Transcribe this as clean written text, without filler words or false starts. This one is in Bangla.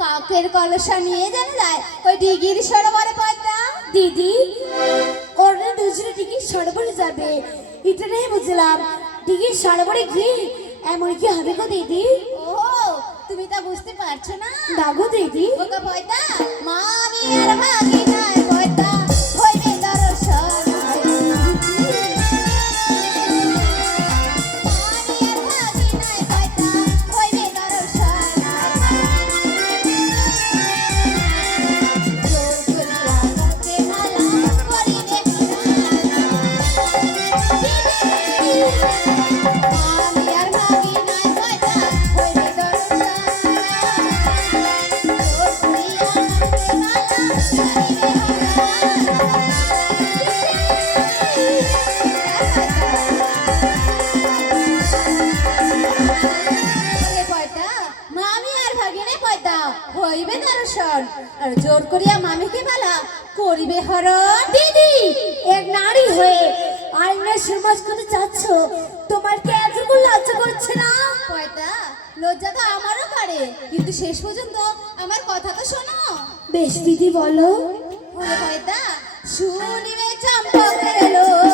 কাকের কলসা নিয়ে জানা যায় ওই দিঘির সরোবরে পয়দা। দিদি ওরা দুজনে দিঘির সরোবরে যাবে, এটা নেই বুঝলাম। দিঘির সরোবরে গিয়ে এমন কি হবে গো দিদি? ও তুমি তা বুঝতে পারছো না? দাগো দিদি ওকে পয়দা মামি আর মাগি নাই পয়দা হইবে দর্শন। হইবে দর্শন আর জোর করিয়া মামিকে বলা করিবে হরণ। দিদি এক নারী হয়ে আইনের সমাজ করে যাচ্ছ, তোমার কি এতটুকু লজ্জা করছে না? পয়দা লজ্জা তো আমারও করে, কিন্তু শেষ পর্যন্ত আমার কথা তো শোনো। বেশ দিদি বলো। পয়দা শুনিবে চম্পকের লোক